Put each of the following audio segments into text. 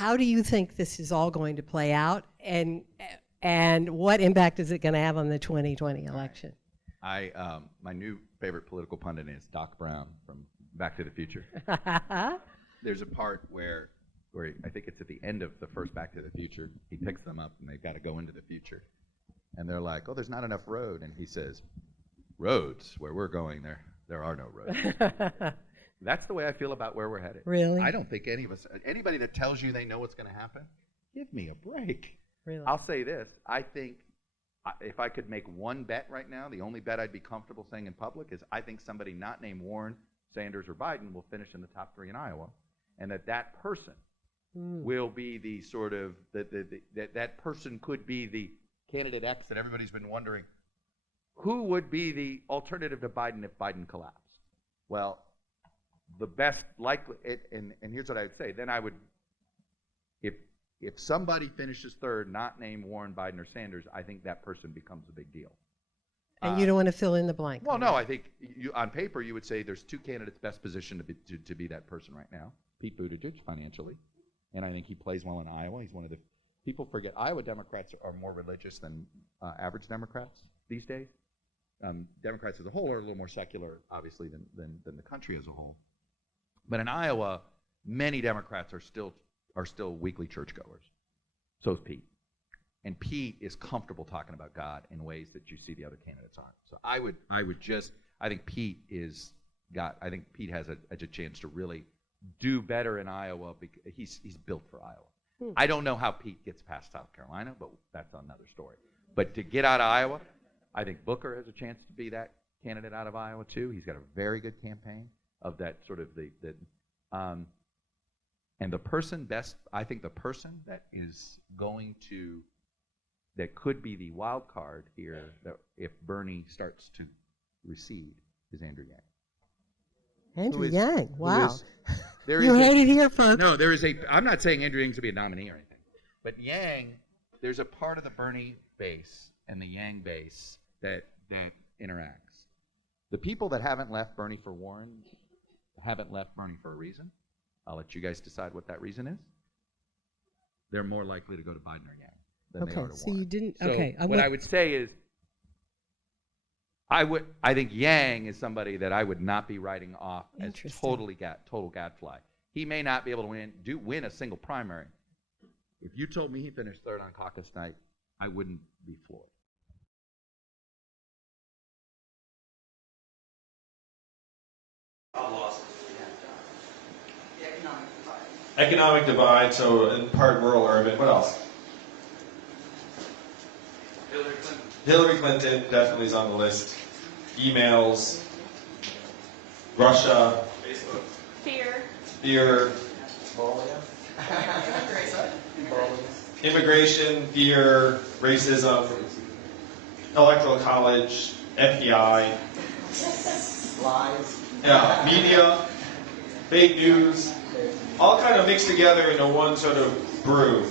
how do you think this is all going to play out, and what impact is it going to have on the 2020 election? My new favorite political pundit is Doc Brown from Back to the Future. There's a part where I think it's at the end of the first Back to the Future, he picks them up and they've got to go into the future. And they're like, oh, there's not enough road. And he says, roads, where we're going, there are no roads. That's the way I feel about where we're headed. Really? I don't think anybody that tells you they know what's going to happen, give me a break. Really? I'll say this. I think if I could make one bet right now, the only bet I'd be comfortable saying in public is I think somebody not named Warren, Sanders, or Biden will finish in the top 3 in Iowa, and that person will be the sort of, that person could be the candidate X that everybody's been wondering, who would be the alternative to Biden if Biden collapsed? Well, the best likely, and here's what I would say, then I would, if somebody finishes third, not named Warren, Biden, or Sanders, I think that person becomes a big deal. And you don't want to fill in the blank. Well, no, I think on paper you would say there's 2 candidates best positioned to be that person right now. Pete Buttigieg, financially, and I think he plays well in Iowa. He's one of the, people forget, Iowa Democrats are more religious than average Democrats these days. Democrats as a whole are a little more secular, obviously, than the country as a whole. But in Iowa, many Democrats are still weekly churchgoers. So is Pete. And Pete is comfortable talking about God in ways that you see the other candidates aren't. So I think Pete has a chance to really do better in Iowa because he's built for Iowa. I don't know how Pete gets past South Carolina, but that's another story. But to get out of Iowa, I think Booker has a chance to be that candidate out of Iowa too. He's got a very good campaign of that sort of and the person that is going to, that could be the wild card here, that if Bernie starts to recede, is Andrew Yang. Andrew Yang, wow. You heard it here, folks. No, I'm not saying Andrew Yang's to be a nominee or anything, but Yang, there's a part of the Bernie base and the Yang base that interacts. The people that haven't left Bernie for Warren haven't left Bernie for a reason. I'll let you guys decide what that reason is. They're more likely to go to Biden or Yang than they are to Warren. So you didn't. So okay. What I would say is, I think Yang is somebody that I would not be writing off as total gadfly. He may not be able to win a single primary. If you told me he finished third on caucus night, I wouldn't be floored. Economic divide, so in part rural, urban. What else? Hillary Clinton definitely is on the list. Emails, Russia, Facebook, fear, immigration, fear, racism, electoral college, FBI, lies, media, fake news, all kind of mixed together into one sort of brew.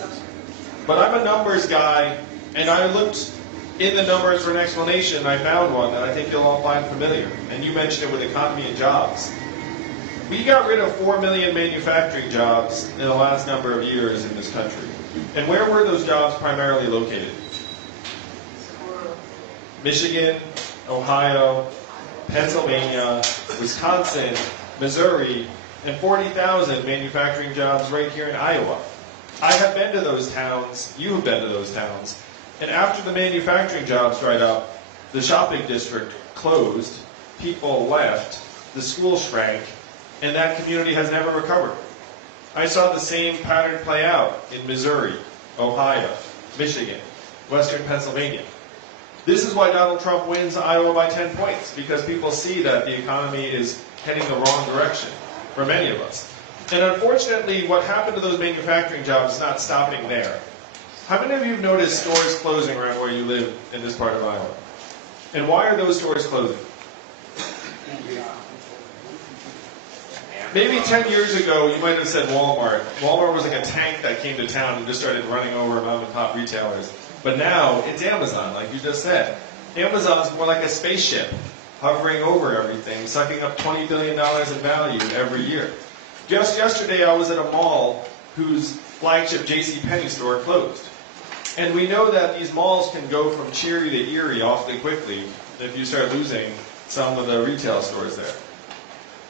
But I'm a numbers guy, and I looked in the numbers for an explanation, and I found one that I think you'll all find familiar. And you mentioned it with economy and jobs. We got rid of 4 million manufacturing jobs in the last number of years in this country. And where were those jobs primarily located? Michigan, Ohio, Pennsylvania, Wisconsin, Missouri, and 40,000 manufacturing jobs right here in Iowa. I have been to those towns, you have been to those towns, and after the manufacturing jobs dried up, the shopping district closed, people left, the school shrank, and that community has never recovered. I saw the same pattern play out in Missouri, Ohio, Michigan, Western Pennsylvania. This is why Donald Trump wins Iowa by 10 points, because people see that the economy is heading the wrong direction for many of us. And unfortunately, what happened to those manufacturing jobs is not stopping there. How many of you have noticed stores closing around where you live in this part of Iowa? And why are those stores closing? Maybe 10 years ago, you might have said Walmart. Walmart was like a tank that came to town and just started running over mom and pop retailers. But now, it's Amazon, like you just said. Amazon's more like a spaceship, hovering over everything, sucking up $20 billion in value every year. Just yesterday, I was at a mall whose flagship JCPenney store closed. And we know that these malls can go from cheery to eerie awfully quickly if you start losing some of the retail stores there.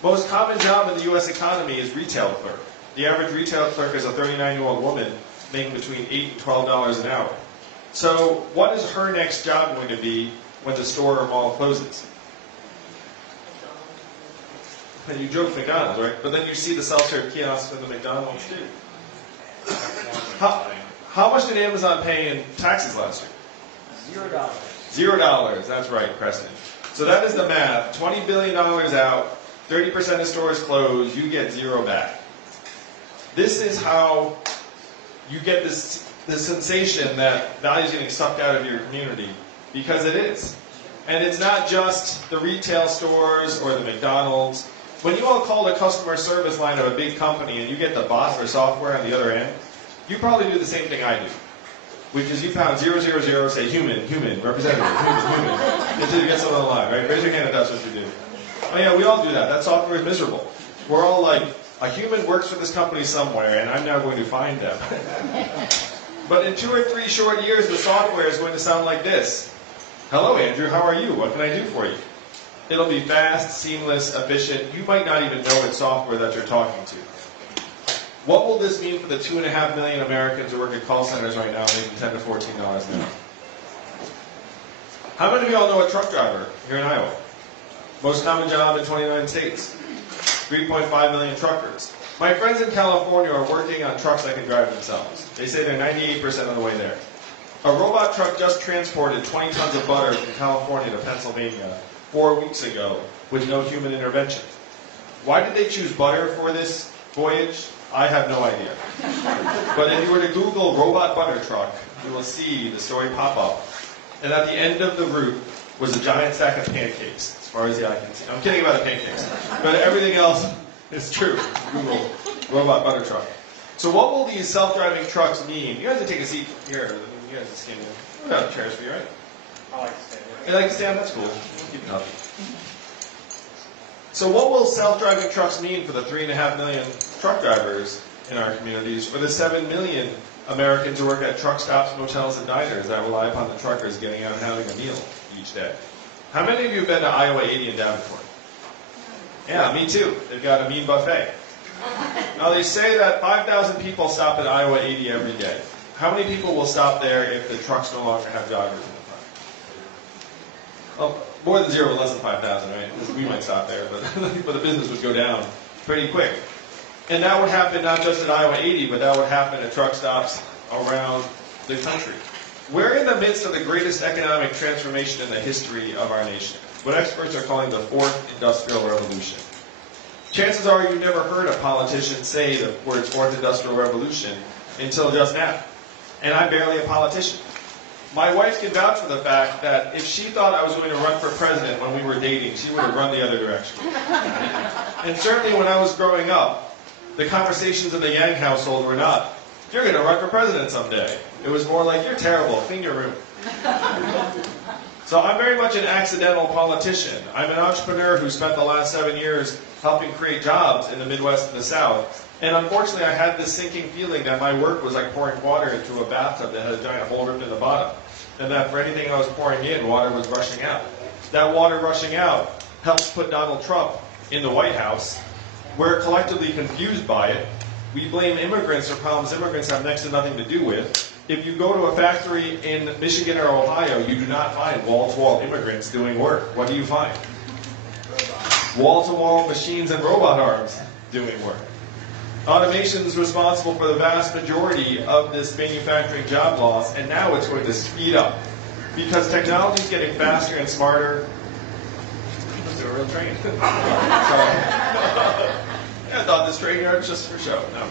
Most common job in the U.S. economy is retail clerk. The average retail clerk is a 39-year-old woman making between $8 and $12 an hour. So what is her next job going to be when the store or mall closes? And you joke McDonald's, right? But then you see the self-serve kiosks in the McDonald's too. How much did Amazon pay in taxes last year? $0. $0, that's right, Creston. So that is the math. $20 billion out, 30% of stores close, you get 0 back. This is how you get this sensation that value is getting sucked out of your community, because it is. And it's not just the retail stores or the McDonald's. When you all call the customer service line of a big company and you get the bot or software on the other end, you probably do the same thing I do, which is you pound 000, say human, representative, human, until you get someone on the line, right? Raise your hand if that's what you do. Oh yeah, we all do that. That software is miserable. We're all like, a human works for this company somewhere, and I'm now going to find them. But in 2 or 3 short years, the software is going to sound like this. Hello, Andrew, how are you? What can I do for you? It'll be fast, seamless, efficient. You might not even know it's software that you're talking to. What will this mean for the 2.5 million Americans who work at call centers right now making $10 to $14 an hour? How many of you all know a truck driver here in Iowa? Most common job in 29 states. 3.5 million truckers. My friends in California are working on trucks that can drive themselves. They say they're 98% of the way there. A robot truck just transported 20 tons of butter from California to Pennsylvania 4 weeks ago with no human intervention. Why did they choose butter for this voyage? I have no idea. But if you were to Google robot butter truck, you will see the story pop up. And at the end of the route was a giant stack of pancakes, as far as the eye can see. I'm kidding about the pancakes. But everything else is true. Google robot butter truck. So what will these self-driving trucks mean? You guys can take a seat here. You guys can stand in. We got chairs for you, right? I like to stay You like to stand? That's cool. Keep it up. So what will self-driving trucks mean for the 3.5 million truck drivers in our communities, or the 7 million Americans who work at truck stops, motels, and diners that rely upon the truckers getting out and having a meal each day? How many of you have been to Iowa 80 in Davenport? Yeah, me too. They've got a mean buffet. Now they say that 5,000 people stop at Iowa 80 every day. How many people will stop there if the trucks no longer have joggers in the front? Well, more than 0 but less than 5,000, right? We might stop there, but the business would go down pretty quick. And that would happen not just at Iowa 80, but that would happen at truck stops around the country. We're in the midst of the greatest economic transformation in the history of our nation, what experts are calling the 4th Industrial Revolution. Chances are you've never heard a politician say the words 4th Industrial Revolution until just now. And I'm barely a politician. My wife can vouch for the fact that if she thought I was going to run for president when we were dating, she would have run the other direction. And certainly when I was growing up, the conversations in the Yang household were not, you're going to run for president someday. It was more like, you're terrible, clean your room. So I'm very much an accidental politician. I'm an entrepreneur who spent the last 7 years helping create jobs in the Midwest and the South. And unfortunately, I had this sinking feeling that my work was like pouring water into a bathtub that had a giant hole ripped in the bottom. And that for anything I was pouring in, water was rushing out. That water rushing out helps put Donald Trump in the White House. We're collectively confused by it. We blame immigrants for problems immigrants have next to nothing to do with. If you go to a factory in Michigan or Ohio, you do not find wall-to-wall immigrants doing work. What do you find? Wall-to-wall machines and robot arms doing work. Automation is responsible for the vast majority of this manufacturing job loss, and now it's going to speed up. Because technology is getting faster and smarter. Let's do a real train. Sorry. I thought this train here was just for show. No.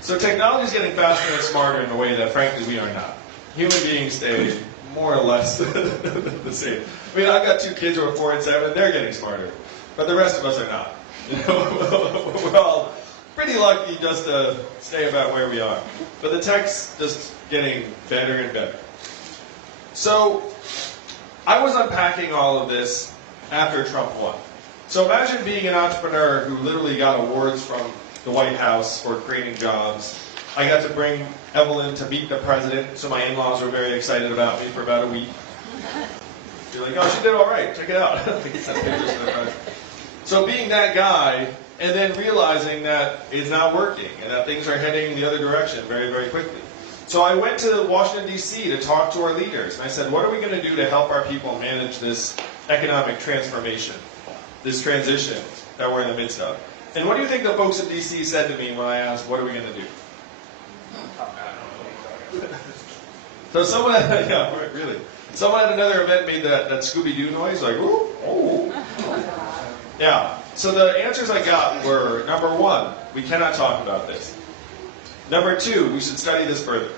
So technology is getting faster and smarter in a way that, frankly, we are not. Human beings stay more or less the same. I mean, I've got 2 kids who are 4 and 7. They're getting smarter. But the rest of us are not. You know, we're all pretty lucky just to stay about where we are. But the tech's just getting better and better. So I was unpacking all of this after Trump won. So imagine being an entrepreneur who literally got awards from the White House for creating jobs. I got to bring Evelyn to meet the president, so my in-laws were very excited about me for about a week. You're like, oh, she did all right, check it out. So being that guy, and then realizing that it's not working, and that things are heading the other direction very, very quickly. So I went to Washington, D.C. to talk to our leaders, and I said, what are we going to do to help our people manage this economic transformation, this transition that we're in the midst of? And what do you think the folks in D.C. said to me when I asked, what are we going to do? So someone at, yeah, really. Someone at another event made that Scooby-Doo noise, like, ooh, oh. Yeah, so the answers I got were, number one, we cannot talk about this. Number two, we should study this further.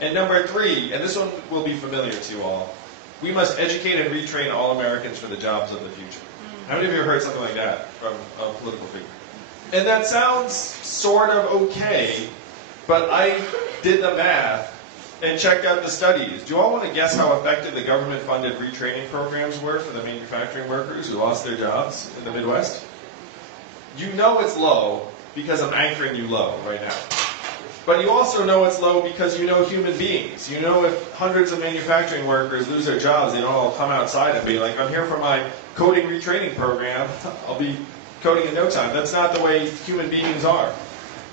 And number three, and this one will be familiar to you all, we must educate and retrain all Americans for the jobs of the future. How many of you have heard something like that from a political figure? And that sounds sort of okay, but I did the math and checked out the studies. Do you all want to guess how effective the government-funded retraining programs were for the manufacturing workers who lost their jobs in the Midwest? You know it's low because I'm anchoring you low right now. But you also know it's low because you know human beings. You know if hundreds of manufacturing workers lose their jobs, they don't all come outside and be like, I'm here for my coding retraining program. I'll be coding in no time. That's not the way human beings are.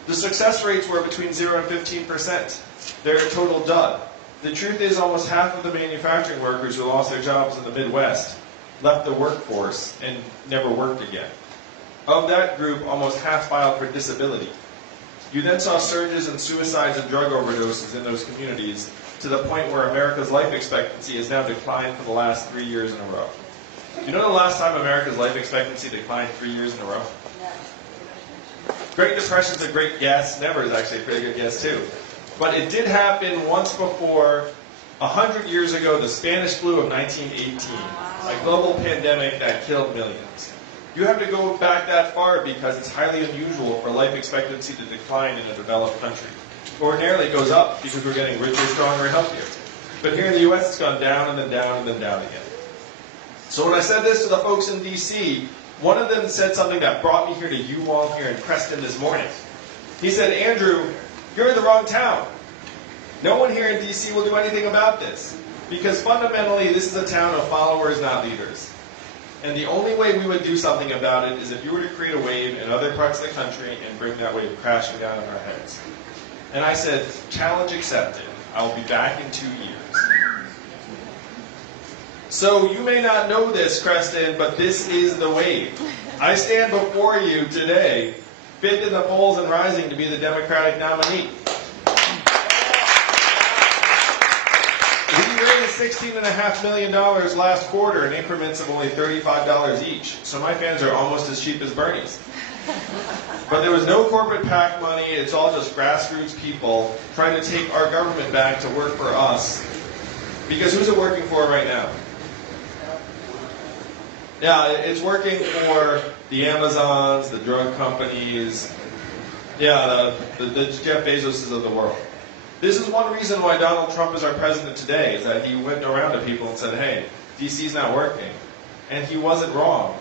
The success rates were between 0 and 15%. They're a total dud. The truth is almost half of the manufacturing workers who lost their jobs in the Midwest left the workforce and never worked again. Of that group, almost half filed for disability. You then saw surges in suicides and drug overdoses in those communities to the point where America's life expectancy has now declined for the last 3 years in a row. You know the last time America's life expectancy declined 3 years in a row? Great Depression's a great guess. Never is actually a pretty good guess too. But it did happen once before, 100 years ago, the Spanish flu of 1918, a global pandemic that killed millions. You have to go back that far because it's highly unusual for life expectancy to decline in a developed country. Ordinarily it goes up because we're getting richer, stronger, and healthier. But here in the US, it's gone down and then down and then down again. So when I said this to the folks in DC, one of them said something that brought me here to you all here in Creston this morning. He said, Andrew, you're in the wrong town. No one here in DC will do anything about this. Because fundamentally, this is a town of followers, not leaders. And the only way we would do something about it is if you were to create a wave in other parts of the country and bring that wave crashing down on our heads. And I said, challenge accepted. I will be back in 2 years. So you may not know this, Creston, but this is the wave. I stand before you today, fifth in the polls and rising to be the Democratic nominee. We raised $16.5 million last quarter in increments of only $35 each. So my fans are almost as cheap as Bernie's. But there was no corporate PAC money. It's all just grassroots people trying to take our government back to work for us. Because who's it working for right now? Yeah, it's working for the Amazons, the drug companies, yeah, the Jeff Bezoses of the world. This is one reason why Donald Trump is our president today, is that he went around to people and said, hey, DC's not working. And he wasn't wrong.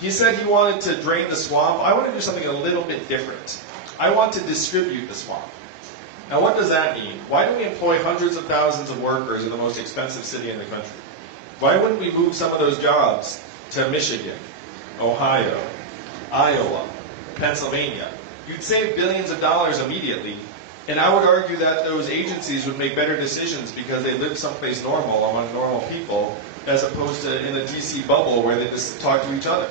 He said he wanted to drain the swamp. I want to do something a little bit different. I want to distribute the swamp. Now what does that mean? Why do we employ hundreds of thousands of workers in the most expensive city in the country? Why wouldn't we move some of those jobs to Michigan, Ohio, Iowa, Pennsylvania? You'd save billions of dollars immediately. And I would argue that those agencies would make better decisions because they live someplace normal among normal people as opposed to in a DC bubble where they just talk to each other.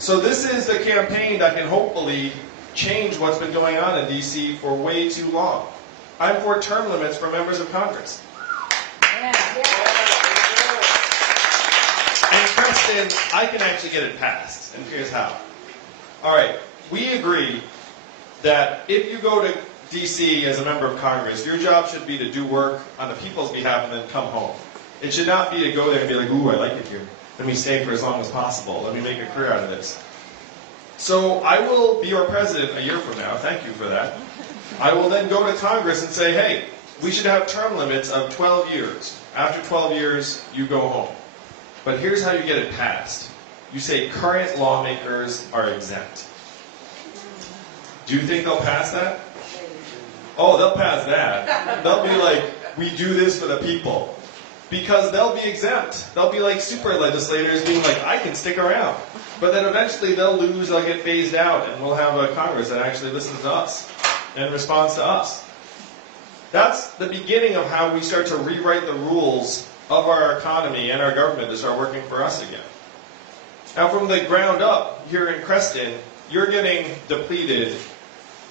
So this is the campaign that can hopefully change what's been going on in DC for way too long. I'm for term limits for members of Congress. And Creston, I can actually get it passed, and here's how. All right, we agree that if you go to DC as a member of Congress, your job should be to do work on the people's behalf and then come home. It should not be to go there and be like, ooh, I like it here. Let me stay for as long as possible. Let me make a career out of this. So I will be your president a year from now. Thank you for that. I will then go to Congress and say, hey, we should have term limits of 12 years. After 12 years, you go home. But here's how you get it passed. you say current lawmakers are exempt. Do you think they'll pass that? Oh, they'll pass that. They'll be like, we do this for the people. Because they'll be exempt. They'll be like super legislators being like, I can stick around. But then eventually they'll lose, they'll get phased out, and we'll have a Congress that actually listens to us and responds to us. That's the beginning of how we start to rewrite the rules of our economy and our government to start working for us again. Now from the ground up, here in Creston, you're getting depleted,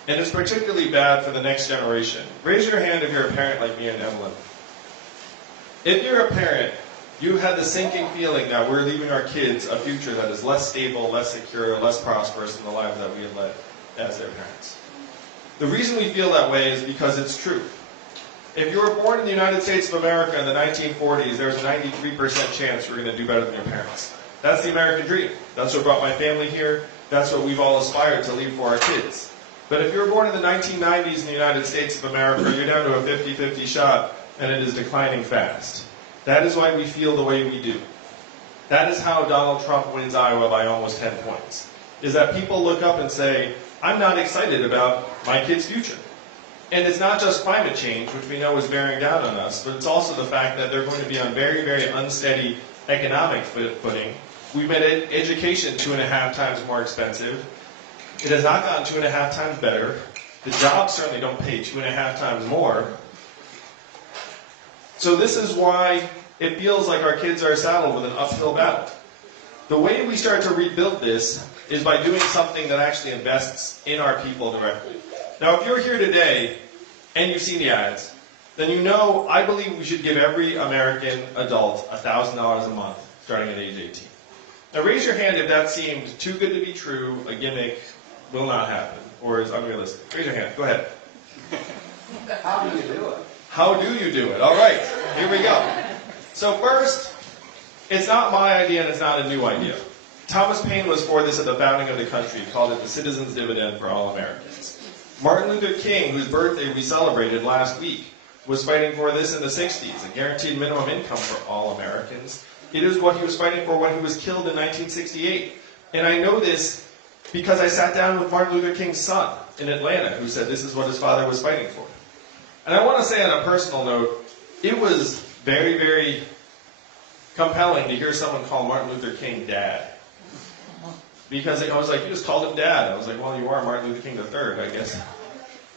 and it's particularly bad for the next generation. Raise your hand if you're a parent like me and Evelyn. If you're a parent, you had the sinking feeling that we're leaving our kids a future that is less stable, less secure, less prosperous than the lives that we had led as their parents. The reason we feel that way is because it's true. If you were born in the United States of America in the 1940s, there's a 93% chance you're going to do better than your parents. That's the American dream. That's what brought my family here. That's what we've all aspired to leave for our kids. But if you were born in the 1990s in the United States of America, you're down to a 50-50 shot, and it is declining fast. That is why we feel the way we do. That is how Donald Trump wins Iowa by almost 10 points. Is that people look up and say, I'm not excited about my kid's future. And it's not just climate change, which we know is bearing down on us, but it's also the fact that they're going to be on very, very unsteady economic footing. We've made education 2.5 times more expensive. It has not gotten 2.5 times better. The jobs certainly don't pay 2.5 times more. So this is why it feels like our kids are saddled with an uphill battle. The way we start to rebuild this is by doing something that actually invests in our people directly. Now, if you're here today and you've seen the ads, then you know I believe we should give every American adult $1,000 a month starting at age 18. Now, raise your hand if that seemed too good to be true, a gimmick, will not happen, or is unrealistic. Raise your hand. Go ahead. How do you do it? How do you do it? All right, here we go. So first, it's not my idea and it's not a new idea. Thomas Paine was for this at the founding of the country. He called it the citizen's dividend for all Americans. Martin Luther King, whose birthday we celebrated last week, was fighting for this in the 60s, a guaranteed minimum income for all Americans. It is what he was fighting for when he was killed in 1968. And I know this because I sat down with Martin Luther King's son in Atlanta, who said this is what his father was fighting for. And I want to say on a personal note, it was very, very compelling to hear someone call Martin Luther King Dad. Because I was like, you just called him Dad. I was like, well, you are Martin Luther King III, I guess.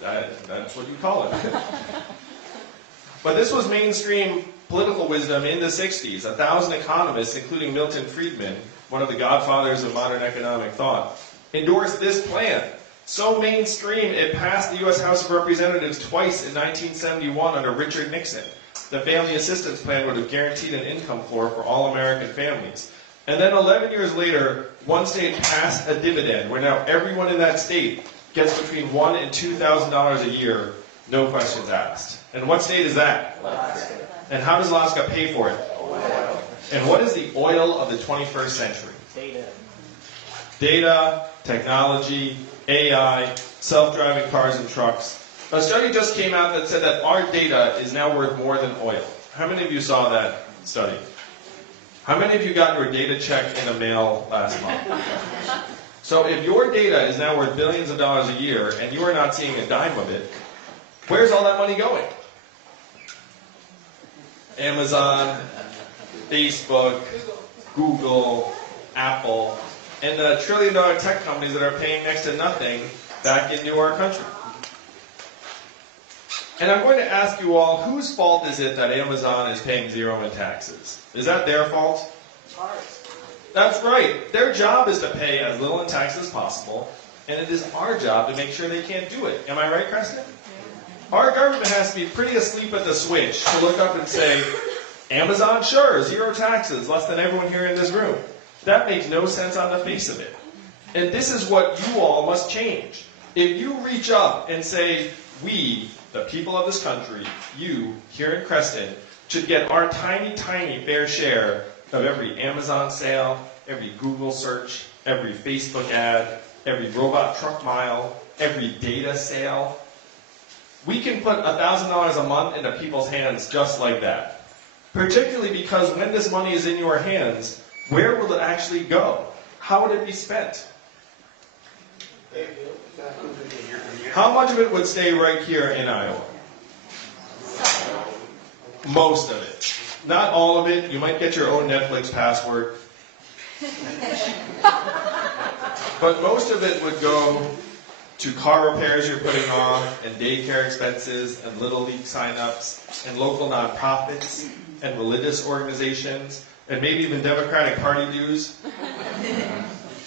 That's what you call it. But this was mainstream political wisdom in the 60s. 1,000 economists, including Milton Friedman, one of the godfathers of modern economic thought, endorsed this plan. So mainstream, it passed the U.S. House of Representatives twice in 1971 under Richard Nixon. The Family Assistance Plan would have guaranteed an income floor for all American families. And then 11 years later, one state passed a dividend where now everyone in that state gets between $1,000 and $2,000 a year, no questions asked. And what state is that? Alaska. And how does Alaska pay for it? Oil. And what is the oil of the 21st century? Data. Data, technology, AI, self-driving cars and trucks. A study just came out that said that our data is now worth more than oil. How many of you saw that study? How many of you got your data check in the mail last month? So if your data is now worth billions of dollars a year and you are not seeing a dime of it, where's all that money going? Amazon, Facebook, Google, Apple, and the trillion-dollar tech companies that are paying next to nothing back into our country. And I'm going to ask you all, whose fault is it that Amazon is paying zero in taxes? Is that their fault? Ours. That's right. Their job is to pay as little in taxes as possible, and it is our job to make sure they can't do it. Am I right, Creston? Our government has to be pretty asleep at the switch to look up and say, Amazon, sure, zero taxes, less than everyone here in this room. That makes no sense on the face of it. And this is what you all must change. If you reach up and say, we, the people of this country, you, here in Creston, should get our tiny, tiny fair share of every Amazon sale, every Google search, every Facebook ad, every robot truck mile, every data sale. We can put $1,000 a month into people's hands just like that. Particularly because when this money is in your hands, where will it actually go? how would it be spent? How much of it would stay right here in Iowa? Most of it. Not all of it. You might get your own Netflix password. But most of it would go to car repairs you're putting off, and daycare expenses, and Little League signups, and local nonprofits, and religious organizations, and maybe even Democratic Party dues.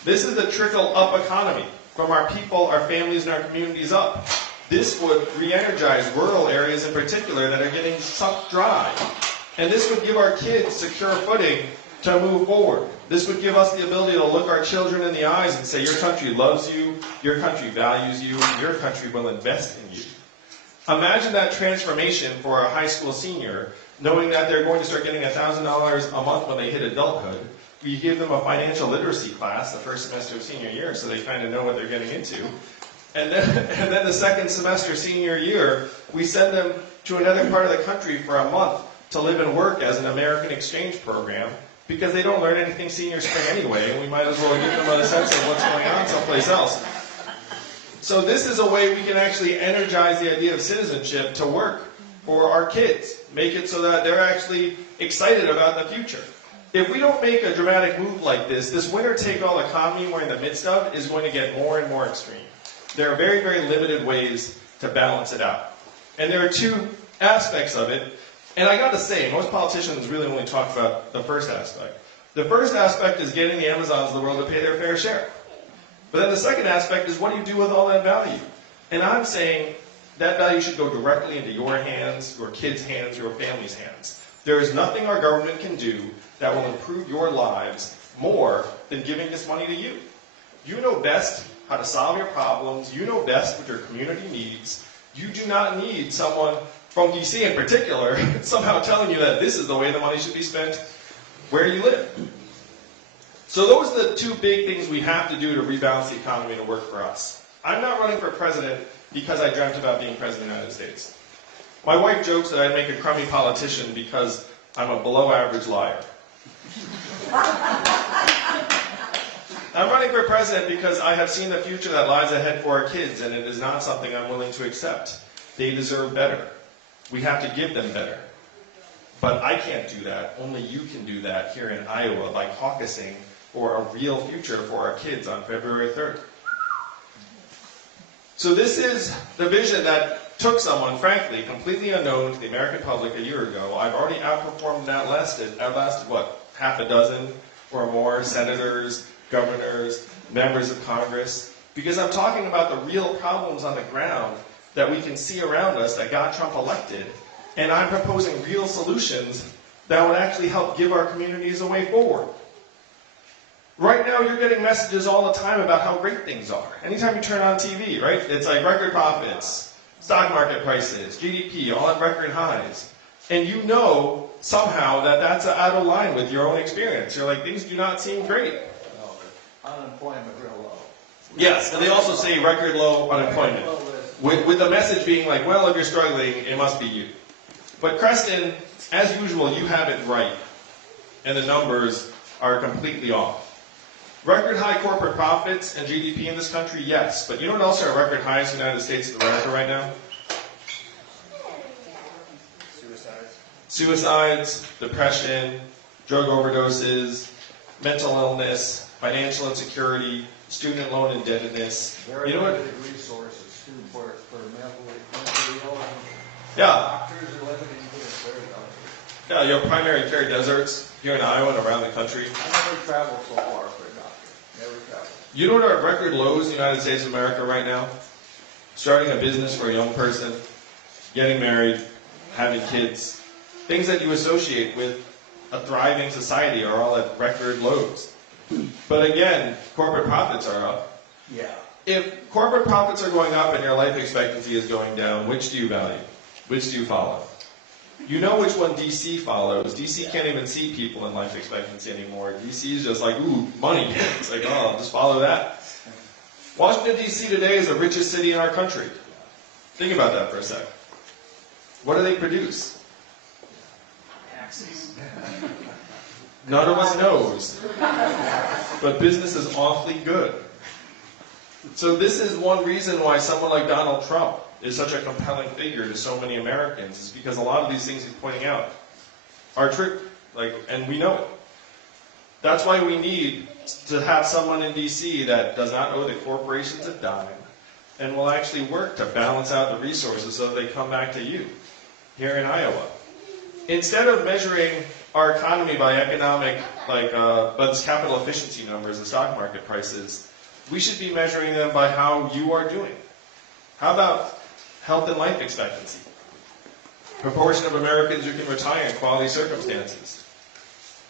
This is the trickle-up economy from our people, our families, and our communities up. This would re-energize rural areas in particular that are getting sucked dry. And this would give our kids secure footing to move forward. This would give us the ability to look our children in the eyes and say, your country loves you, your country values you, your country will invest in you. Imagine that transformation for a high school senior, knowing that they're going to start getting $1,000 a month when they hit adulthood. We give them a financial literacy class the first semester of senior year so they kind of know what they're getting into. And then the second semester senior year, we send them to another part of the country for a month to live and work as an American exchange program, because they don't learn anything senior spring anyway, and we might as well give them a sense of what's going on someplace else. So this is a way we can actually energize the idea of citizenship to work for our kids. Make it so that they're actually excited about the future. If we don't make a dramatic move like this winner-take-all economy we're in the midst of is going to get more and more extreme. There are very, very limited ways to balance it out. And there are two aspects of it. And I got to say, most politicians really only talk about the first aspect. The first aspect is getting the Amazons of the world to pay their fair share. But then the second aspect is what do you do with all that value? And I'm saying that value should go directly into your hands, your kids' hands, your family's hands. There is nothing our government can do that will improve your lives more than giving this money to you. You know best how to solve your problems. You know best what your community needs. You do not need someone from DC in particular somehow telling you that this is the way the money should be spent where you live. So those are the two big things we have to do to rebalance the economy to work for us. I'm not running for president because I dreamt about being president of the United States. My wife jokes that I'd make a crummy politician because I'm a below-average liar. I'm running for president because I have seen the future that lies ahead for our kids, and it is not something I'm willing to accept. They deserve better. We have to give them better. But I can't do that. Only you can do that here in Iowa by caucusing for a real future for our kids on February 3rd. So this is the vision that took someone, frankly, completely unknown to the American public a year ago. I've already outperformed and outlasted what, half a dozen or more senators, governors, members of Congress, because I'm talking about the real problems on the ground that we can see around us that got Trump elected, and I'm proposing real solutions that would actually help give our communities a way forward. Right now, you're getting messages all the time about how great things are. Anytime you turn on TV, right? It's like record profits, stock market prices, GDP, all at record highs. And you know somehow that that's out of line with your own experience. You're like, things do not seem great. Unemployment real low. Yes, and they also say record low unemployment. With the message being like, well, if you're struggling, it must be you. But Creston, as usual, you have it right. And the numbers are completely off. Record high corporate profits and GDP in this country, yes. But you know what else are record highs in the United States of America right now? Suicides, depression, drug overdoses, mental illness, financial insecurity, student loan indebtedness. Very You know what? limited resources too for mentally ill and Yeah, doctors are limited to it. Very limited. yeah, you have primary care deserts here in Iowa and around the country. I never traveled so far for a doctor. Never traveled. You know what are record lows in the United States of America right now? Starting a business for a young person, getting married, having kids. Things that you associate with a thriving society are all at record lows. But again, corporate profits are up. Yeah. If corporate profits are going up and your life expectancy is going down, which do you value? Which do you follow? You know which one DC follows. DC can't even see people in life expectancy anymore. DC is just like, ooh, money. It's like, oh, I'll just follow that. Washington, DC today is the richest city in our country. Think about that for a sec. What do they produce? Taxes. None of us knows. But business is awfully good. So this is one reason why someone like Donald Trump is such a compelling figure to so many Americans, is because a lot of these things he's pointing out are true, and we know it. That's why we need to have someone in D.C. that does not owe the corporations a dime and will actually work to balance out the resources so they come back to you here in Iowa. Instead of measuring our economy by economic, by this capital efficiency numbers, the stock market prices, we should be measuring them by how you are doing. How about health and life expectancy? Proportion of Americans who can retire in quality circumstances.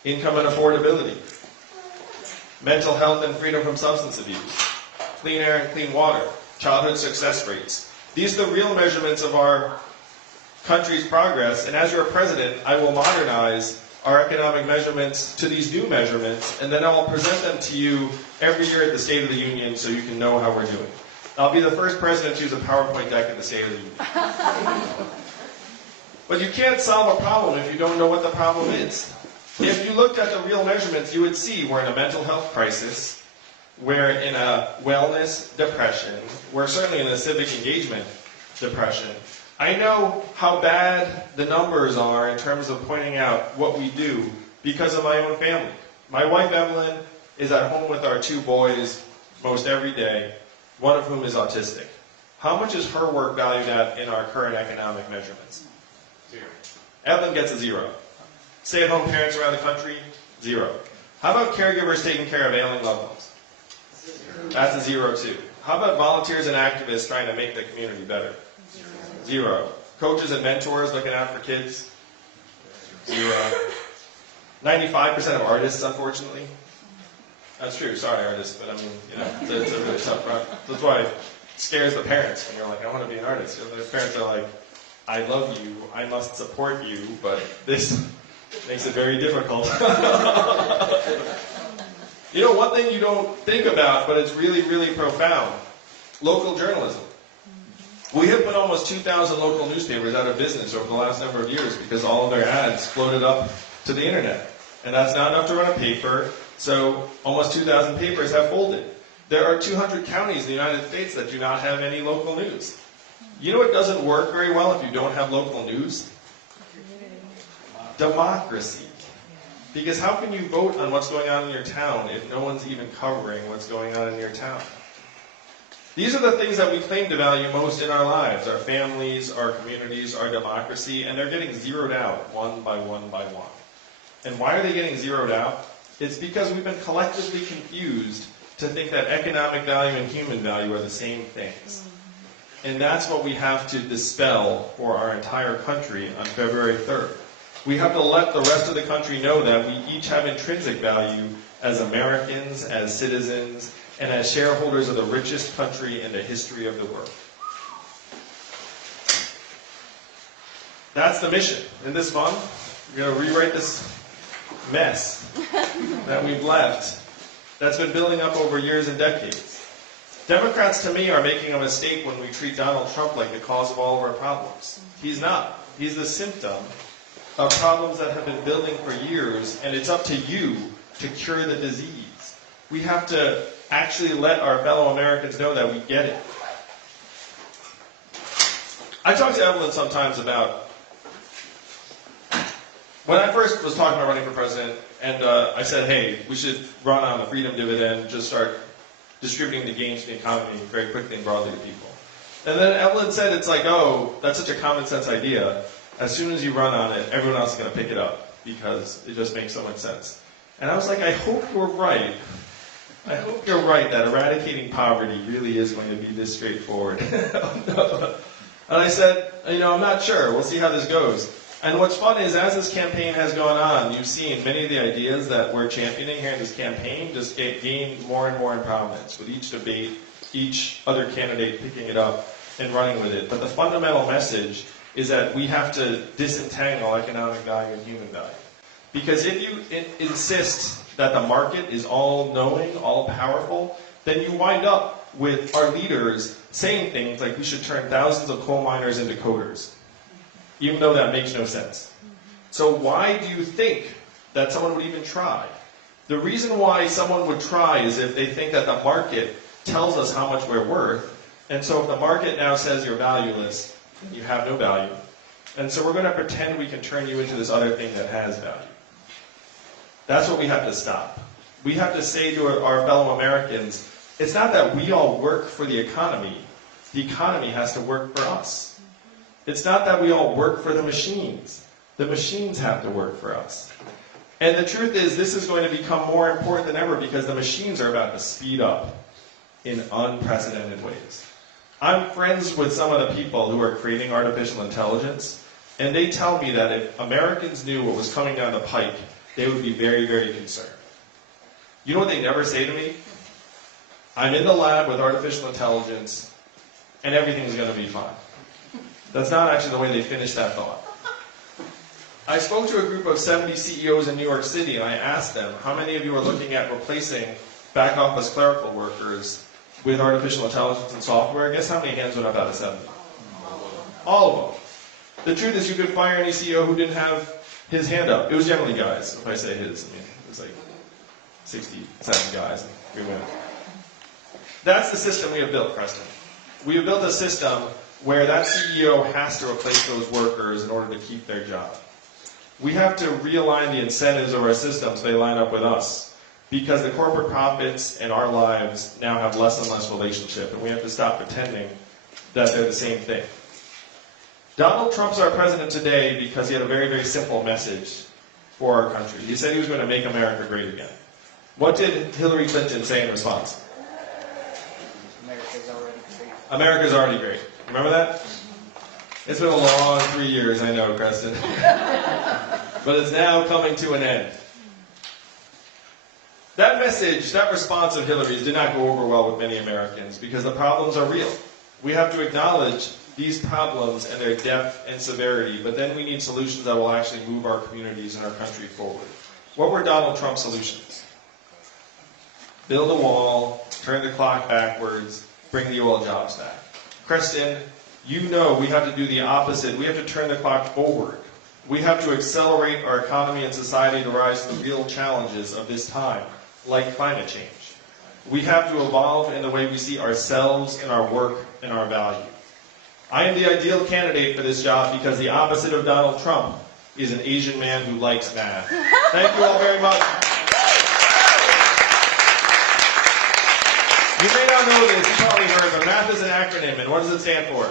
Income and affordability. Mental health and freedom from substance abuse. Clean air and clean water. Childhood success rates. These are the real measurements of our country's progress, and as your president, I will modernize our economic measurements to these new measurements, and then I'll present them to you every year at the State of the Union so you can know how we're doing. I'll be the first president to use a PowerPoint deck at the State of the Union. But you can't solve a problem if you don't know what the problem is. If you looked at the real measurements, you would see we're in a mental health crisis, we're in a wellness depression, we're certainly in a civic engagement depression. I know how bad the numbers are in terms of pointing out what we do because of my own family. My wife, Evelyn, is at home with our 2 boys most every day, one of whom is autistic. How much is her work valued at in our current economic measurements? 0. Evelyn gets a 0. Stay-at-home parents around the country, 0. How about caregivers taking care of ailing loved ones? 0. That's a 0 too. How about volunteers and activists trying to make the community better? 0. Coaches and mentors looking out for kids? 0. 95% of artists, unfortunately. That's true. Sorry, artists, but I mean, it's a really tough run. That's why it scares the parents when you're like, I want to be an artist. The parents are like, I love you, I must support you, but this makes it very difficult. One thing you don't think about, but it's really, really profound, local journalism. We have put almost 2,000 local newspapers out of business over the last number of years because all of their ads floated up to the internet. And that's not enough to run a paper, so almost 2,000 papers have folded. There are 200 counties in the United States that do not have any local news. You know what doesn't work very well if you don't have local news? Democracy. Because how can you vote on what's going on in your town if no one's even covering what's going on in your town? These are the things that we claim to value most in our lives, our families, our communities, our democracy, and they're getting zeroed out one by one by one. And why are they getting zeroed out? It's because we've been collectively confused to think that economic value and human value are the same things. And that's what we have to dispel for our entire country on February 3rd. We have to let the rest of the country know that we each have intrinsic value as Americans, as citizens, and as shareholders of the richest country in the history of the world. That's the mission. In this month, we're going to rewrite this mess that we've left that's been building up over years and decades. Democrats, to me, are making a mistake when we treat Donald Trump like the cause of all of our problems. He's not. He's the symptom of problems that have been building for years, and it's up to you to cure the disease. We have to actually let our fellow Americans know that we get it. I talk to Evelyn sometimes about when I first was talking about running for president, and I said, hey, we should run on the freedom dividend, just start distributing the gains in the economy very quickly and broadly to people. And then Evelyn said, it's like, oh, that's such a common sense idea. As soon as you run on it, everyone else is going to pick it up because it just makes so much sense. And I was like, I hope you're right. I hope you're right that eradicating poverty really is going to be this straightforward. And I said, I'm not sure. We'll see how this goes. And what's fun is, as this campaign has gone on, you've seen many of the ideas that we're championing here in this campaign just gain more and more in prominence with each debate, each other candidate picking it up and running with it. But the fundamental message is that we have to disentangle economic value and human value. Because if you insist that the market is all-knowing, all-powerful, then you wind up with our leaders saying things like we should turn thousands of coal miners into coders, even though that makes no sense. So why do you think that someone would even try. The reason why someone would try is if they think that the market tells us how much we're worth, and so if the market now says you're valueless, you have no value, and so we're going to pretend we can turn you into this other thing that has value. That's what we have to stop. We have to say to our fellow Americans, it's not that we all work for the economy has to work for us. It's not that we all work for the machines have to work for us. And the truth is, this is going to become more important than ever because the machines are about to speed up in unprecedented ways. I'm friends with some of the people who are creating artificial intelligence, and they tell me that if Americans knew what was coming down the pike, they would be very, very concerned. You know what they never say to me? I'm in the lab with artificial intelligence, and everything's going to be fine. That's not actually the way they finish that thought. I spoke to a group of 70 CEOs in New York City, and I asked them, how many of you are looking at replacing back office clerical workers with artificial intelligence and software? Guess how many hands went up out of 70? All of them. The truth is, you could fire any CEO who didn't have his hand up. It was generally guys. If I say his, I mean, it was like 67 guys and 3 women. That's the system we have built, Creston. We have built a system where that CEO has to replace those workers in order to keep their job. We have to realign the incentives of our system so they line up with us, because the corporate profits and our lives now have less and less relationship, and we have to stop pretending that they're the same thing. Donald Trump's our president today because he had a very, very simple message for our country. He said he was going to make America great again. What did Hillary Clinton say in response? America's already great. America's already great. Remember that? It's been a long 3 years, I know, Creston. But it's now coming to an end. That message, that response of Hillary's did not go over well with many Americans because the problems are real. We have to acknowledge these problems and their depth and severity, but then we need solutions that will actually move our communities and our country forward. What were Donald Trump's solutions? Build a wall, turn the clock backwards, bring the oil jobs back. Creston, you know we have to do the opposite. We have to turn the clock forward. We have to accelerate our economy and society to rise to the real challenges of this time, like climate change. We have to evolve in the way we see ourselves and our work and our value. I am the ideal candidate for this job because the opposite of Donald Trump is an Asian man who likes math. Thank you all very much. You may not know this, you probably heard, but math is an acronym, and what does it stand for?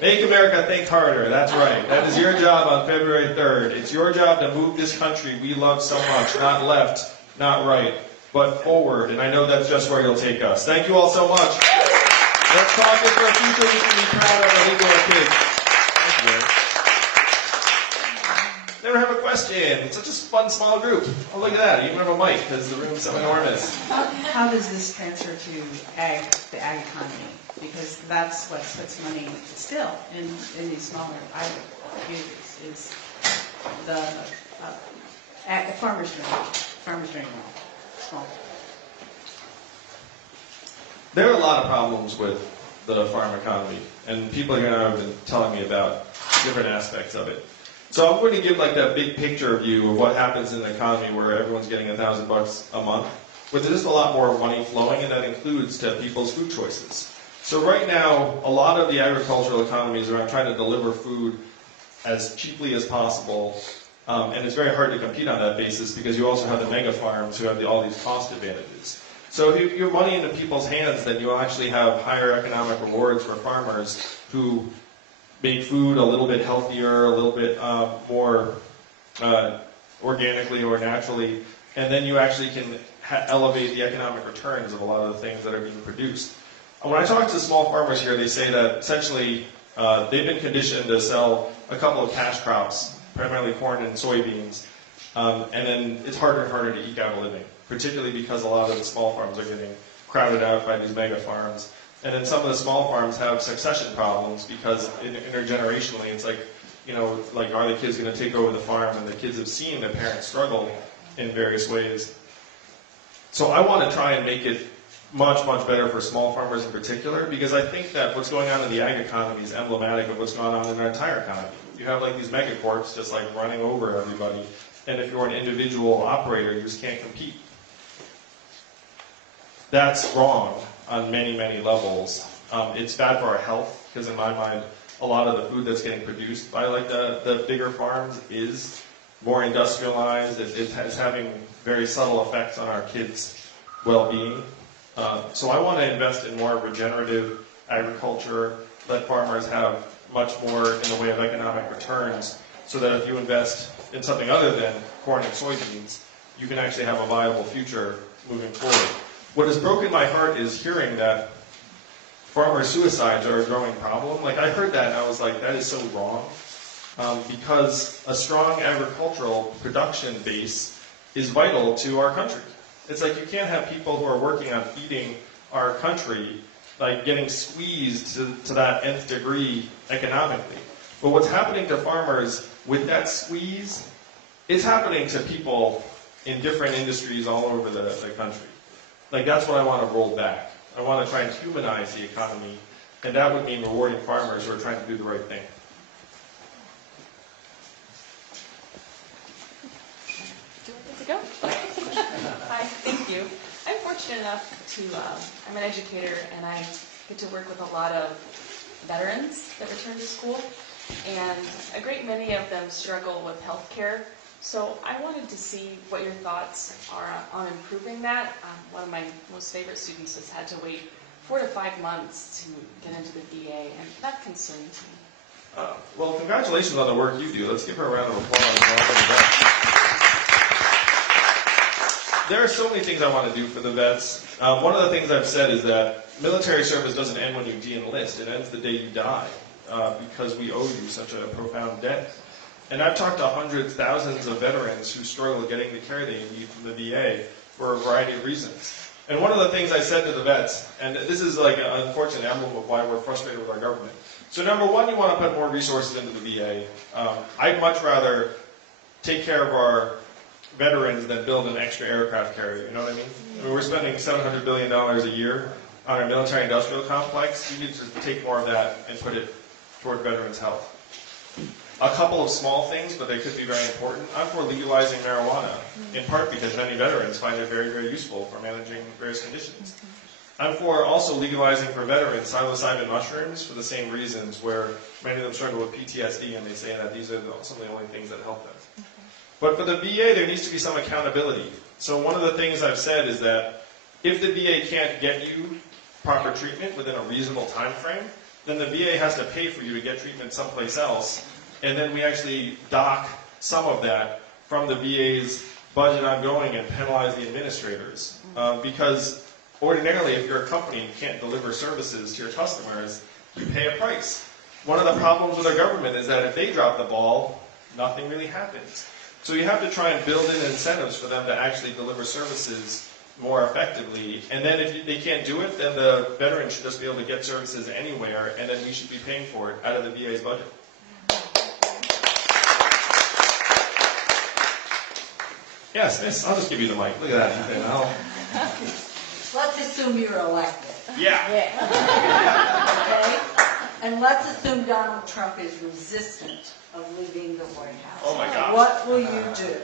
Make America think harder. That's right. That is your job on February 3rd. It's your job to move this country we love so much, not left, not right, but forward. And I know that's just where you'll take us. Thank you all so much. Let's talk for a future we can be proud of and leave to our kids. Thank you. Never have a question. It's such a fun, small group. Oh, look at that. You even have a mic because the room's so enormous. How does this transfer to the ag economy? Because that's what puts money still in these smaller ag communities is the farmers doing well. Small. There are a lot of problems with the farm economy, and people here have been telling me about different aspects of it. So I'm going to give like that big picture view of what happens in an economy where everyone's getting $1,000 a month, where there's just a lot more money flowing, and that includes to people's food choices. So right now, a lot of the agricultural economy is around trying to deliver food as cheaply as possible, and it's very hard to compete on that basis because you also have the mega farms who have all these cost advantages. So if you have money into people's hands, then you'll actually have higher economic rewards for farmers who make food a little bit healthier, a little bit more organically or naturally, and then you actually can elevate the economic returns of a lot of the things that are being produced. When I talk to small farmers here, they say that essentially they've been conditioned to sell a couple of cash crops, primarily corn and soybeans, and then it's harder and harder to eke out a living, particularly because a lot of the small farms are getting crowded out by these mega farms. And then some of the small farms have succession problems because intergenerationally, it's like, you know, like are the kids going to take over the farm? And the kids have seen their parents struggle in various ways. So I want to try and make it much, much better for small farmers in particular, because I think that what's going on in the ag economy is emblematic of what's going on in our entire economy. You have like these megacorps just like running over everybody, And if you're an individual operator, you just can't compete. That's wrong on many, many levels. It's bad for our health, because in my mind, a lot of the food that's getting produced by like the bigger farms is more industrialized. It's having very subtle effects on our kids' well-being. So I want to invest in more regenerative agriculture, let farmers have much more in the way of economic returns, so that if you invest in something other than corn and soybeans, you can actually have a viable future moving forward. What has broken my heart is hearing that farmer suicides are a growing problem. Like, I heard that and I was like, that is so wrong. Because a strong agricultural production base is vital to our country. It's like you can't have people who are working on feeding our country like getting squeezed to that nth degree economically. But what's happening to farmers with that squeeze, it's happening to people in different industries all over the country. Like, that's what I want to roll back. I want to try and humanize the economy, and that would mean rewarding farmers who are trying to do the right thing. Do you want me to go? Hi, thank you. I'm fortunate enough to, I'm an educator, and I get to work with a lot of veterans that return to school, and a great many of them struggle with health care. So I wanted to see what your thoughts are on improving that. One of my most favorite students has had to wait 4 to 5 months to get into the VA, and that concerns me. Well, congratulations on the work you do. Let's give her a round of applause. There are so many things I want to do for the vets. One of the things I've said is that military service doesn't end when you de-enlist. It ends the day you die, because we owe you such a profound debt. And I've talked to hundreds, thousands of veterans who struggle getting the care they need from the VA for a variety of reasons. And one of the things I said to the vets, and this is like an unfortunate emblem of why we're frustrated with our government. So number one, you want to put more resources into the VA. I'd much rather take care of our veterans than build an extra aircraft carrier, you know what I mean? We're spending $700 billion a year on our military-industrial complex. You need to take more of that and put it toward veterans' health. A couple of small things, but they could be very important. I'm for legalizing marijuana, in part because many veterans find it very, very useful for managing various conditions. I'm for also legalizing for veterans psilocybin mushrooms for the same reasons, where many of them struggle with PTSD, and they say that these are some of the only things that help them. But for the VA, there needs to be some accountability. So one of the things I've said is that if the VA can't get you proper treatment within a reasonable time frame, then the VA has to pay for you to get treatment someplace else, and then we actually dock some of that from the VA's budget ongoing and penalize the administrators. Because ordinarily, if you're a company and you can't deliver services to your customers, you pay a price. One of the problems with our government is that if they drop the ball, nothing really happens. So you have to try and build in incentives for them to actually deliver services more effectively. And then if they can't do it, then the veteran should just be able to get services anywhere, and then we should be paying for it out of the VA's budget. Yes, miss, I'll just give you the mic. Look at that, Ethan. Let's assume you're elected. Yeah. Okay? And let's assume Donald Trump is resistant of leaving the White House. Oh my gosh. What will you do?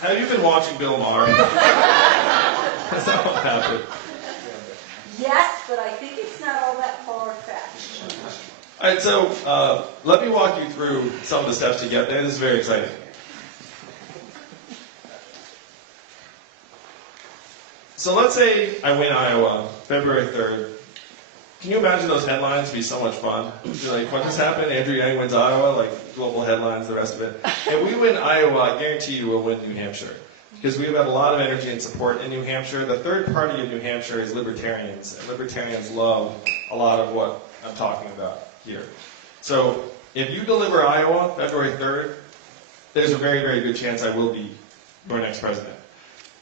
Have you been watching Bill Maher? That's not what happened. Yes, but I think it's not all that far-fetched. All right, so let me walk you through some of the steps to get there. This is very exciting. So let's say I win Iowa, February 3rd. Can you imagine those headlines be so much fun? You're like, what just happened? Andrew Yang wins Iowa, like global headlines, the rest of it. If we win Iowa, I guarantee you we'll win New Hampshire. Because we have had a lot of energy and support in New Hampshire. The third party of New Hampshire is libertarians. And libertarians love a lot of what I'm talking about here. So if you deliver Iowa, February 3rd, there's a very, very good chance I will be your next president.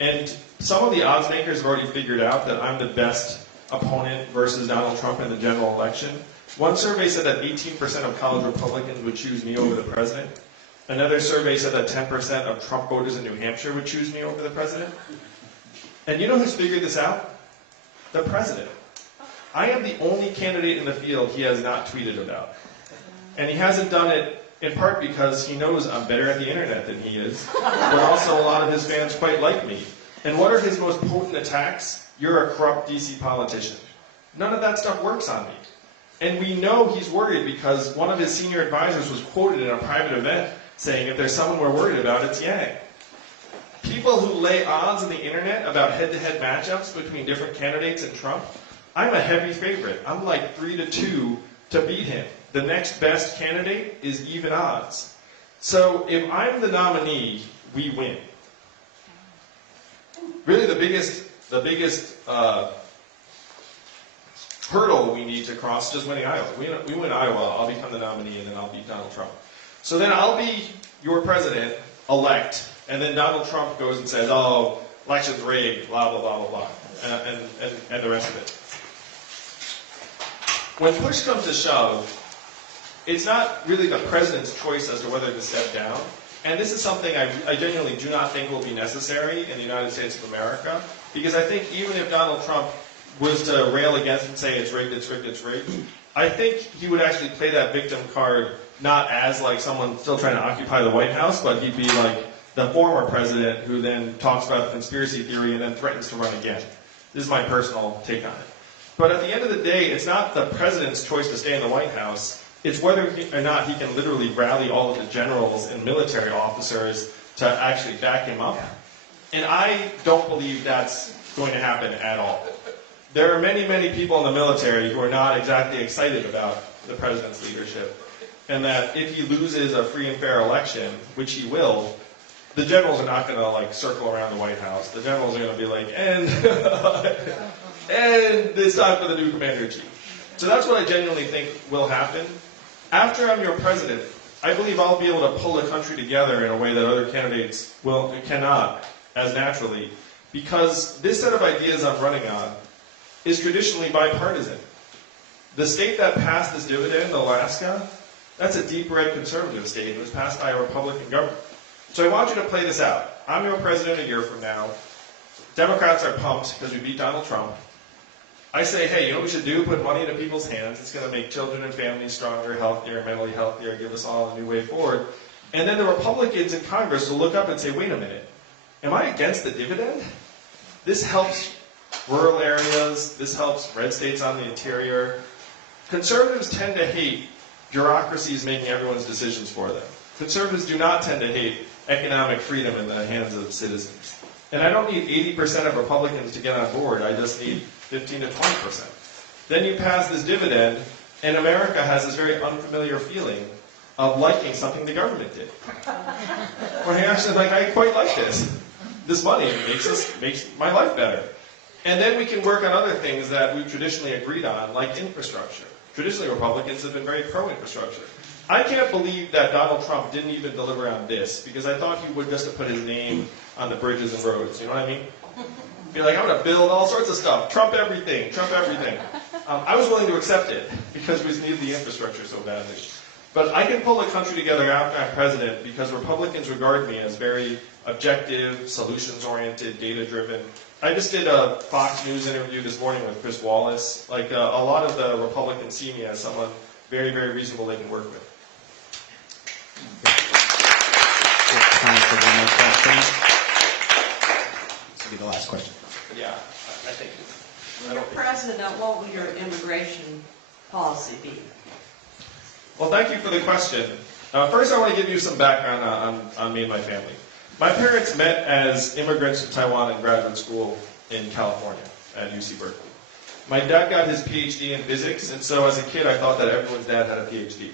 And some of the odds makers have already figured out that I'm the best opponent versus Donald Trump in the general election. One survey said that 18% of college Republicans would choose me over the president. Another survey said that 10% of Trump voters in New Hampshire would choose me over the president. And you know who's figured this out? The president. I am the only candidate in the field he has not tweeted about. And he hasn't done it in part because he knows I'm better at the internet than he is, but also a lot of his fans quite like me. And what are his most potent attacks? You're a corrupt DC politician. None of that stuff works on me. And we know he's worried because one of his senior advisors was quoted in a private event saying, if there's someone we're worried about, it's Yang. People who lay odds on the internet about head-to-head matchups between different candidates and Trump, I'm a heavy favorite. I'm like 3-2 to beat him. The next best candidate is even odds. So if I'm the nominee, we win. Really the biggest hurdle we need to cross is just winning Iowa. We win Iowa, I'll become the nominee, and then I'll beat Donald Trump. So then I'll be your president-elect, and then Donald Trump goes and says, oh, election's rigged, blah, blah, blah, blah, blah, and the rest of it. When push comes to shove, it's not really the president's choice as to whether to step down. And this is something I genuinely do not think will be necessary in the United States of America, because I think even if Donald Trump was to rail against and say it's rigged, it's rigged, it's rigged, I think he would actually play that victim card not as like someone still trying to occupy the White House, but he'd be like the former president who then talks about the conspiracy theory and then threatens to run again. This is my personal take on it. But at the end of the day, it's not the president's choice to stay in the White House. It's whether or not he can literally rally all of the generals and military officers to actually back him up. And I don't believe that's going to happen at all. There are many, many people in the military who are not exactly excited about the president's leadership. And that if he loses a free and fair election, which he will, the generals are not going to like circle around the White House. The generals are going to be like, and it's time for the new commander-in-chief. So that's what I genuinely think will happen. After I'm your president, I believe I'll be able to pull the country together in a way that other candidates cannot as naturally, because this set of ideas I'm running on is traditionally bipartisan. The state that passed this dividend, Alaska, that's a deep red conservative state. It was passed by a Republican government. So I want you to play this out. I'm your president a year from now. Democrats are pumped because we beat Donald Trump. I say, hey, you know what we should do? Put money into people's hands. It's going to make children and families stronger, healthier, mentally healthier, give us all a new way forward. And then the Republicans in Congress will look up and say, wait a minute, am I against the dividend? This helps rural areas. This helps red states on the interior. Conservatives tend to hate bureaucracies making everyone's decisions for them. Conservatives do not tend to hate economic freedom in the hands of citizens. And I don't need 80% of Republicans to get on board. I just need 15 to 20%. Then you pass this dividend, and America has this very unfamiliar feeling of liking something the government did. Where you're actually like, I quite like this. This money makes my life better. And then we can work on other things that we've traditionally agreed on, like infrastructure. Traditionally, Republicans have been very pro-infrastructure. I can't believe that Donald Trump didn't even deliver on this, because I thought he would just have put his name on the bridges and roads, you know what I mean? Be like, I'm going to build all sorts of stuff, Trump everything, Trump everything. I was willing to accept it, because we need the infrastructure so badly. But I can pull the country together after I'm president, because Republicans regard me as very objective, solutions-oriented, data-driven. I just did a Fox News interview this morning with Chris Wallace. Like, a lot of the Republicans see me as someone very, very reasonable they can work with. Time for one more question. This will be the last question. Yeah, I think. When you're president, what will your immigration policy be? Well, thank you for the question. First, I want to give you some background on me and my family. My parents met as immigrants to Taiwan in graduate school in California at UC Berkeley. My dad got his PhD in physics, and so as a kid I thought that everyone's dad had a PhD.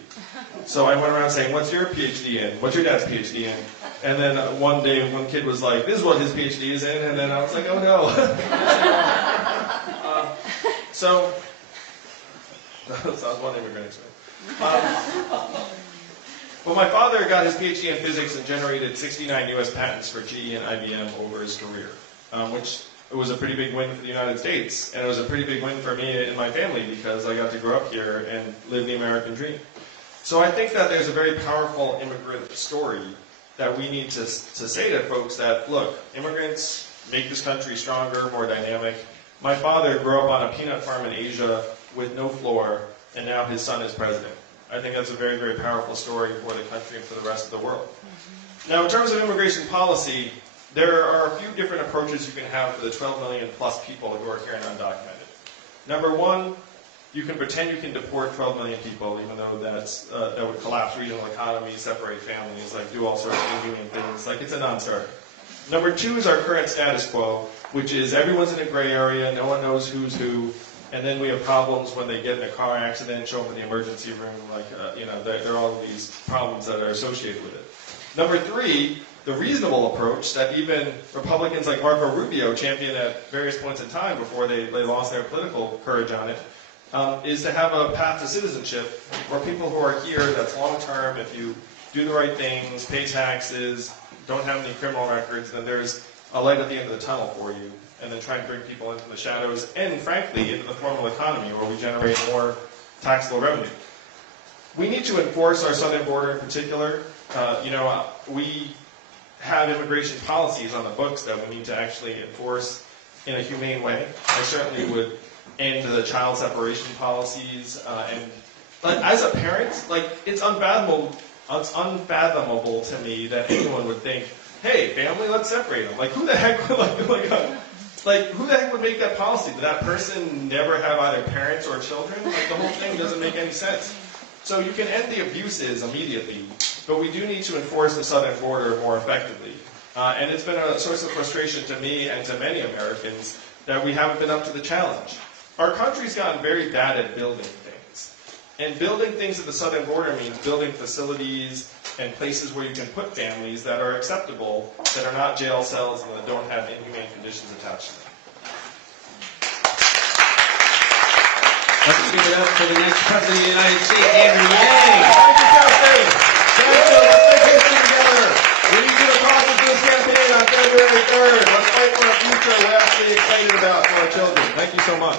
So I went around saying, what's your PhD in? What's your dad's PhD in? And then one day one kid was like, this is what his PhD is in, and then I was like, oh no. So that was one immigrant experience. Well, my father got his PhD in physics and generated 69 U.S. patents for GE and IBM over his career, which it was a pretty big win for the United States, and it was a pretty big win for me and my family because I got to grow up here and live the American dream. So I think that there's a very powerful immigrant story that we need to say to folks that, look, immigrants make this country stronger, more dynamic. My father grew up on a peanut farm in Asia with no floor, and now his son is president. I think that's a very, very powerful story for the country and for the rest of the world. Now, in terms of immigration policy, there are a few different approaches you can have for the 12 million plus people who are here and undocumented. Number one, you can pretend you can deport 12 million people, even though that would collapse regional economies, separate families, like do all sorts of inhumane things. Like, it's a non-starter. Number two is our current status quo, which is everyone's in a gray area, no one knows who's who, and then we have problems when they get in a car accident, show up in the emergency room, there are all these problems that are associated with it. Number three, the reasonable approach that even Republicans like Marco Rubio championed at various points in time before they lost their political courage on it, is to have a path to citizenship where people who are here, that's long-term, if you do the right things, pay taxes, don't have any criminal records, then there's a light at the end of the tunnel for you, and then try and bring people into the shadows and, frankly, into the formal economy where we generate more taxable revenue. We need to enforce our southern border in particular. We have immigration policies on the books that we need to actually enforce in a humane way. I certainly would end the child separation policies. As a parent, it's unfathomable to me that anyone would think, hey, family, let's separate them. Who the heck would make that policy? Did that person never have either parents or children? The whole thing doesn't make any sense. So you can end the abuses immediately, but we do need to enforce the southern border more effectively. And it's been a source of frustration to me and to many Americans that we haven't been up to the challenge. Our country's gotten very bad at building things. And building things at the southern border means building facilities and places where you can put families that are acceptable, that are not jail cells and that don't have inhumane conditions attached to them. Let's give it up for the next President of the United States, Andrew Yang. Thank you, Creston. Thank you. Let's make history together. We need you to call us to this campaign on February 3rd. Let's fight for a future we're actually excited about for our children. Thank you so much.